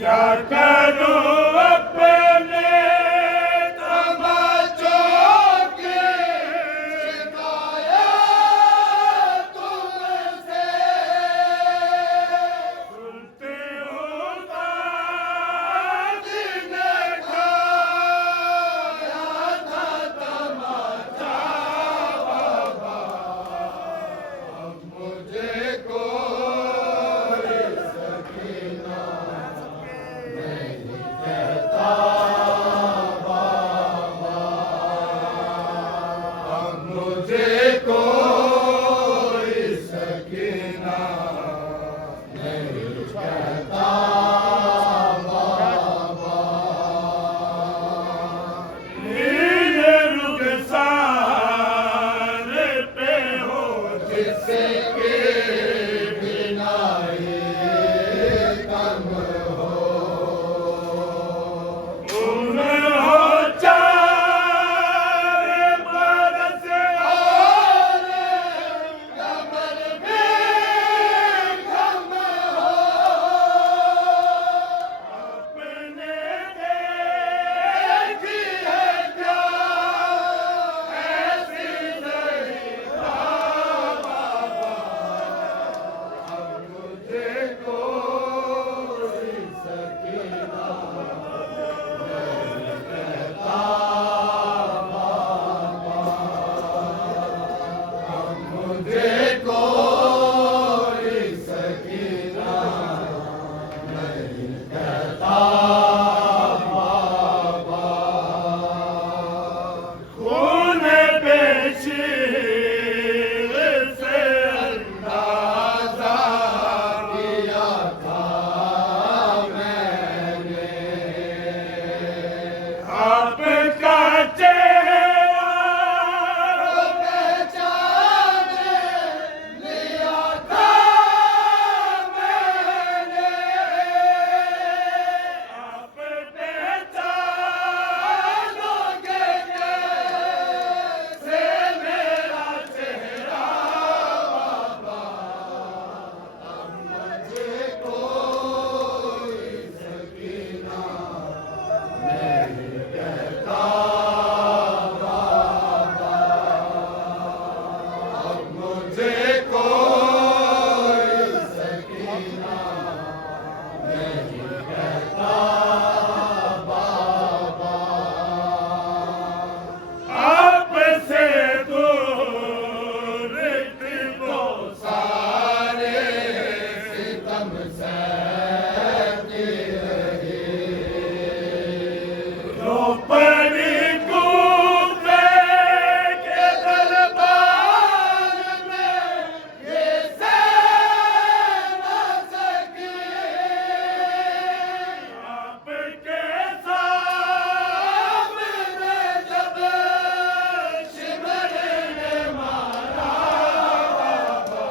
क्या करूं अपने तमाचों की शिकायत तुमसे सुनती हूँ दादी ने खाया था तमाचा बाबा अब मुझे कोई सकीना नहीं कहता बाबा अब मुझे कोई सकीना नहीं कहता बाबा नीले रुखसार पे हो जिसके बिना ये कम हो उम्र हो चार बरस और कमर में कम हो अपने देखी है क्या ऐसी नहीं बाबा अब मुझे कोई सकीना नहीं कहता बाबा अब मुझे कोई सकीना नहीं कहता बाबा खून बेशीर से अंदाजा किया था मैंने आपका चेहरा पहचान लिया था मैंने आप पहचानोगे कैसे मेरा चेहरा बाबा अब मुझे कोई सकीना नहीं कहता बाबा अब मुझे कोई सकीना नहीं कहता बाबा आपसे दूर वो सारे सितम सहती रही द्रौपदी कूपे के दरबार में ये सह न सकी आपके सामने जब शिमर ने मारा बाबा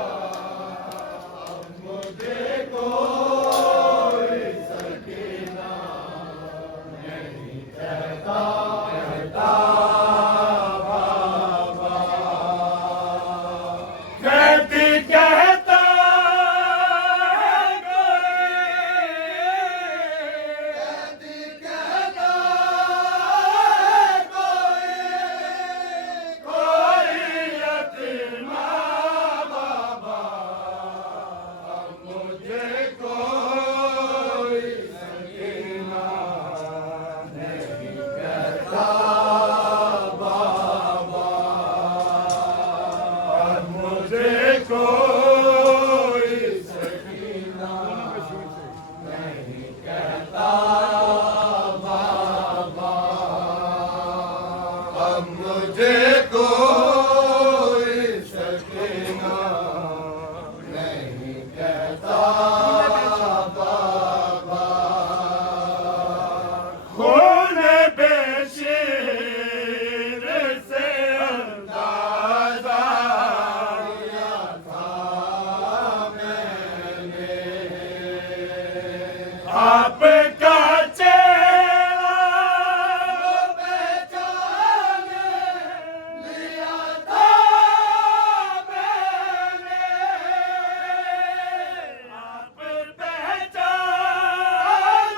अब मुझे कोई सकीना नहीं कहता बाबा कहती कहता है कहती कहता है कोई यतीमा बाबा अब मुझे कोई सकीना नहीं कहता बाबा अब मुझे कोई सकीना नहीं कहता बाबा अब मुझे कोई सकीना नहीं कहता बाबा खून बेशीर से अंदाजा किया था मैंने आपका चेहरा पहचान लिया था मैंने आप पहचान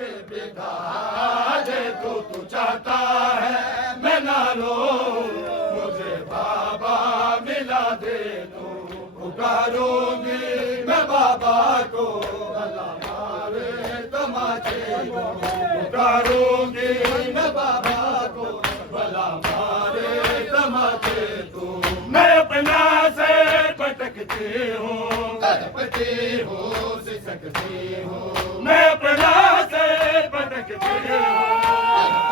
के बिठा दे तू चाहता है मैं ना रो मुझे बाबा मिला दे तू पुकारूंगी मैं बाबा को भला मारे तमाचे पुकारूंगी मैं बाबा को भला मारे तमाचे तू मैं अपना से भटकती हूँ तड़पती हूँ सिसकती हूँ मैं अपना से भटकती हूँ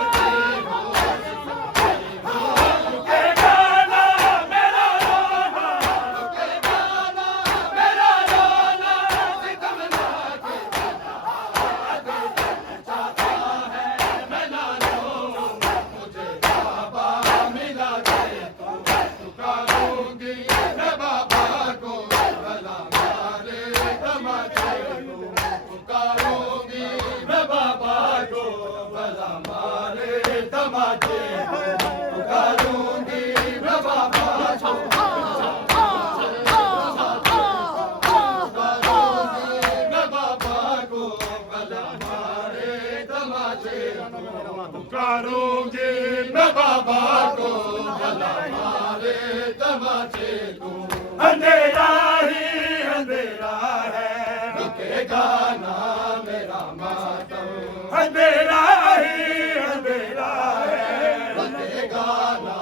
पुकारूंगी मैं बाबा को भला मारे तमाचे तू अंधेरा ही अंधेरा है रुकेगा ना मेरा मातम अंधेरा ही अंधेरा है रुकेगा ना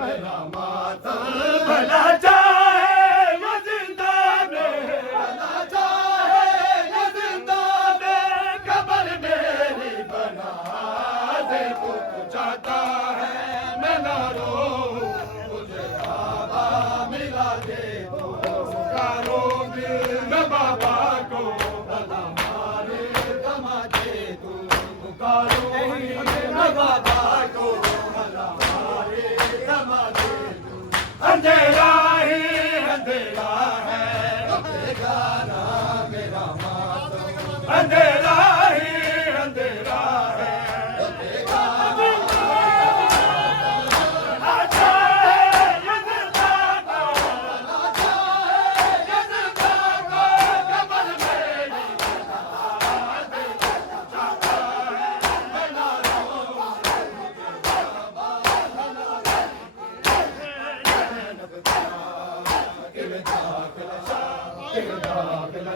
मेरा मातम भला चाहे ये जिंदा में भला चाहे ये जिंदा में कब्र मेरी बना दे तू चाहता है मैं ना रो मुझे बाबा मिला दे तू पुकारूंगी मैं बाबा को भला मारे तमाचे तू पुकारूंगी मैं बाबा को भला मारे तमाचे तू अंधेरा ही अंधेरा है रुकेगा ना मेरा मातम अंधेरा ही अंधेरा है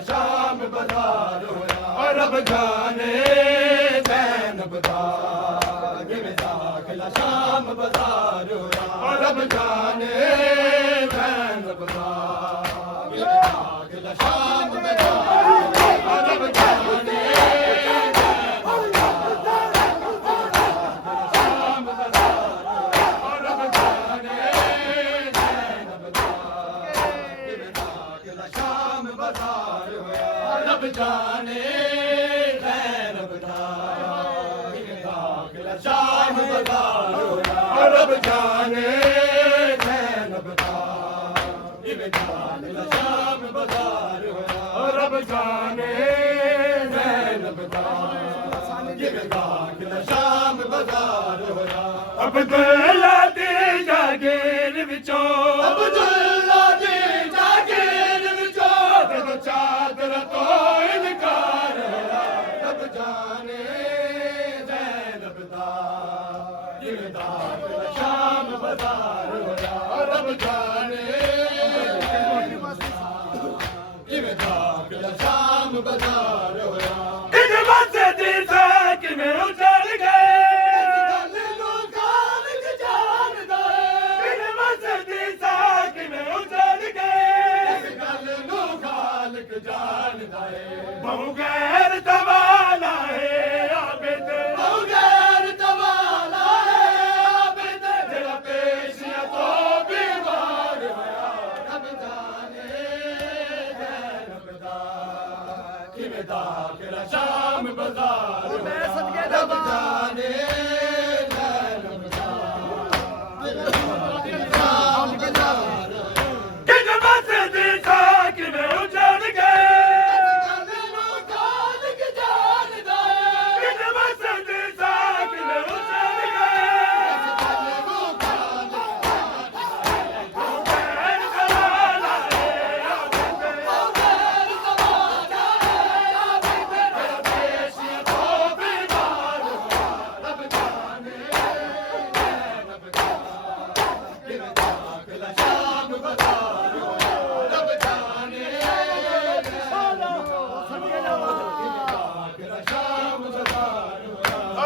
शाम बाजार होया और अब जाने ज़ैनब दा गिवे दाखिला शाम बाजार होया और अब जाने ज़ैनब दा गिवे दाखिला शाम बाजार होया और अब जाने शाम बाजार और अब जाने ज़ैनब दा गिवे दाखिला शाम बाजार रब जाने ज़ैनब दा गिवे दाखिला शाम बाजार होया रब जाने ज़ैनब दा गिवे दाखिला शाम बाजार होया रब जाने ज़ैनब दा गिवे दाखिला शाम बाजार होया अब्दुल्ला दी जागीर विचों अब्दुल्ला दी जागीर विचों ते चादर तो इनकार रब जाने ज़ैनब दा गिवे दाखिला शाम बाजार होया रब जाने गिवे दाखिला शाम बाजार होया इन मस्जिद से किवें उजड़ गए बहु गैर तवाला है आबिद बहु गैर तवाला है आबिद तेरा पेशिया तो बीमार होया रब जाने ज़ैनब दा गिवे दाखिला शाम बाजार होया रब जाने ज़ैनब दा गिवे दाखिला शाम बाजार किन मस्जिद सा किवें उजड़ गए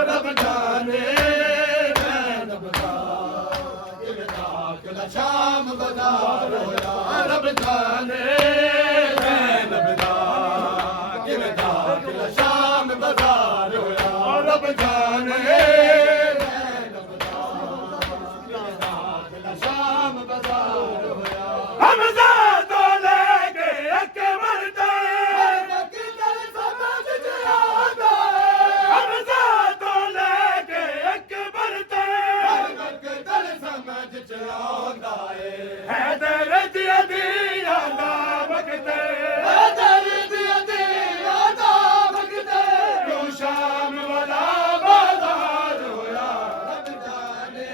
रब जाने ज़ैनब दा किवें दाखिला शाम बाज़ार होया रब जाने ज़ैनब दा किवें दाखिला शाम बाज़ार होया रब जाने ज़ैनब दा किवें दाखिला शाम बाज़ार होया हमज़ा तो लेके अकबर तक किधर समझ च आंदा हमज़ा तो लेके अकबर तक किधर समझ च आंदा हैदर दिया दिया दा वक्त हैदर दिया दिया दा वक्त क्यों शाम वाला बाजार होया रब जाने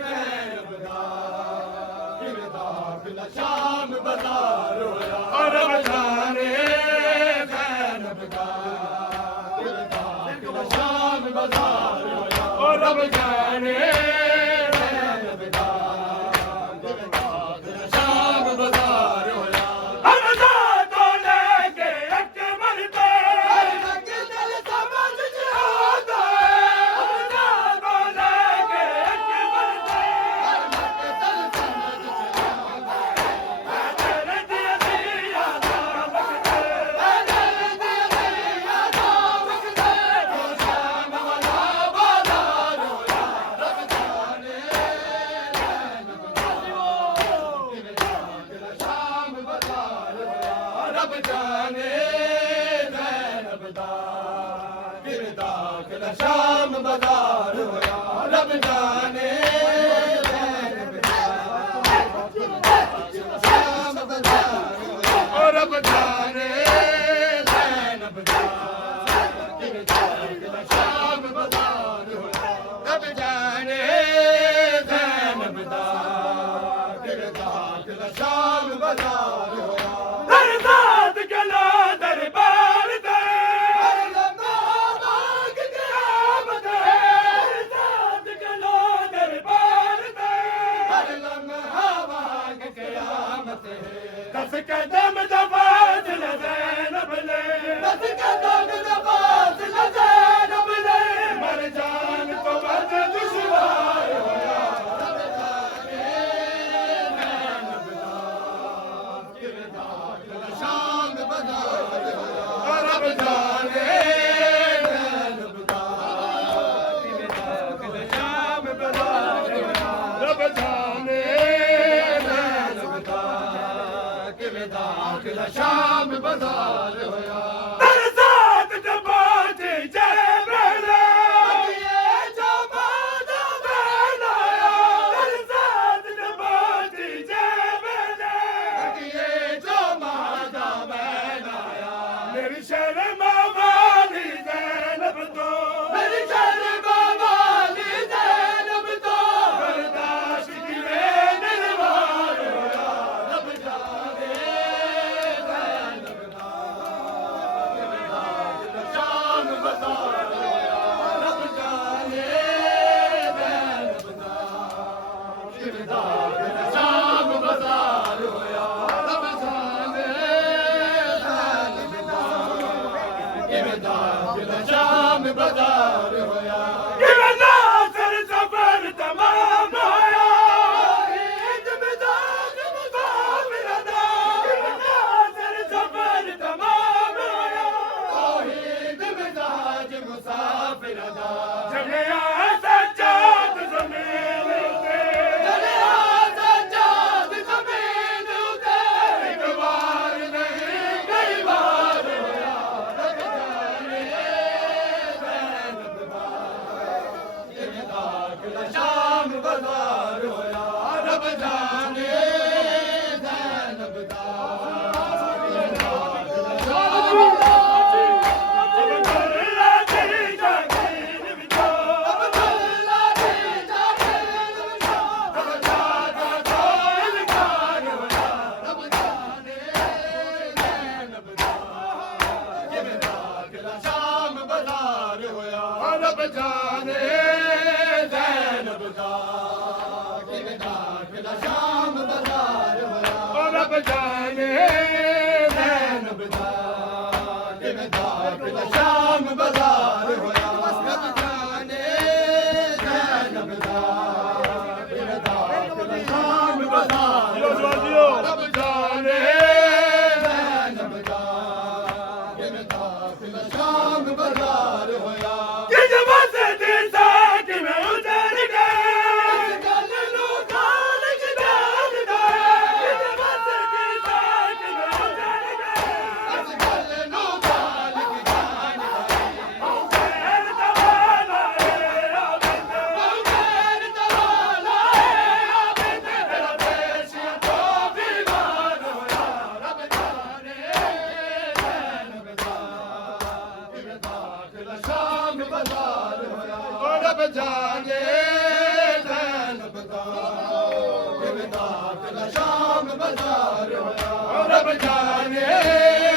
ज़ैनब दा किवें दाखिला शाम बाजार होया रब जाने ज़ैनब दा किवें दाखिला शाम बाजार होया रब जाने ज़ैनब दा किवें दाखिला शाम बाजार होया हमज़ा तो लेके अकबर तक किधर समझ च आंदा हमज़ा तो लेके अकबर तक किधर समझ च आंदा हैदर दिया दिया दा वक्त हैदर दिया दिया दा वक्त क्यों शाम वाला बाजार होया रब जाने ज़ैनब दा किवें दाखिला शाम बाजार होया रब जाने ज़ैनब दा किवें दाखिला शाम बाजार होया रब जाने ज़ैनब दा किवें दाखिला शाम बाजार होया रब जाने ज़ैनब दा किवें दाखिला शाम बाजार होया रब जाने ज़ैनब दा किवें दाखिला शाम बाजार होया दरदाद गला दरबार दे लम्हा मांग क़यामत दरदाद गला दरबार दे लम्हा मांग क़यामत दस कदम दबाज ले ज़ैनब ले दस कदम दबाज ले ज़ैनब ले मर जान तो बद दुश्वार होया रब जाने ज़ैनब दा किवें दाखिला शाम बाज़ार होया रब जाने ज़ैनब दा किवें दाखिला शाम बाज़ार होया रब जाने ज़ैनब दा किवें दाखिला शाम बाज़ार होया दरदाद दबाज जय बेला ये जमाना बनाया दरदाद दबाज जय बेला ये जमाना बनाया मेरी शर्म वाली ज़ैनब तो मेरी शर्म वाली ज़ैनब तो बर्दाश्त किवें निर्वार होया रब जाने ज़ैनब दा किवें दाखिला शाम बाज़ार होया रब जाने ज़ैनब दा किवें दाखिला शाम बाज़ार होया रब जाने ज़ैनब दा किवें दाखिला शाम बाज़ार होया किवें नाज़र ज़फ़र तमाम होया ईद मिज़ाज मुसाफ़िर दा किवें नाज़र ज़फ़र तमाम होया ईद मिज़ाज मुसाफ़िर दा जलिया सज्जाद ज़मीन उते जलिया सज्जाद ज़मीन उते एक बार नहीं कई बार होया रब जाने ज़ैनब दा किवें दाखिला शाम बाज़ार होया रब जाने ज़ैनब दा किवें दाखिला शाम अब्दुल्ला दी जागीर विचो अब्दुल्ला दी जागीर विचो रब जादा तो इनकार होया रब जाने ज़ैनब दा किवें दाखिला शाम बाज़ार होया रब जाने ज़ैनब दा किवें दाखिला शाम बाज़ार होया रब जाने ज़ैनब दा किवें दाखिला शाम बाज़ार होया रब जाने ਸ਼ਾਮ ਬਾਜ਼ਾਰ ਹੋਇਆ ਕਿ ਜਵਾਸੇ ਦੇ ਸਾਥ ਮੈਂ ਉਜੜ ਗਏ ਇਸ ਗੱਲ ਨੂੰ ਖਾਲਕ ਜਾਣਦਾ ਕਿ ਜਵਾਸੇ ਦੇ ਸਾਥ ਮੈਂ ਉਜੜ ਗਏ ਇਸ ਗੱਲ ਨੂੰ ਖਾਲਕ ਜਾਣਦਾ ਉਹ ਖੈਰ ਤਵਾਲਾ ਏ ਆਬਦ ਉਹ ਖੈਰ ਤਵਾਲਾ ਏ ਆਬਦ ਤੇਰਾ ਪੇਸ਼ੀਆਂ ਤੋਂ ਬਿਮਾਰ ਹੋਇਆ ਰੱਬ ਜਾਣੇ ਸ਼ਾਮ ਬਾਜ਼ਾਰ ਹੋਇਆ ਰੱਬ ਜਾਣੇ ਜ਼ੈਨਬ ਦਾ ਕਿਵੇਂ ਦਾਖਲ ਸ਼ਾਮ ਬਾਜ਼ਾਰ ਹੋਇਆ ਰੱਬ ਜਾਣੇ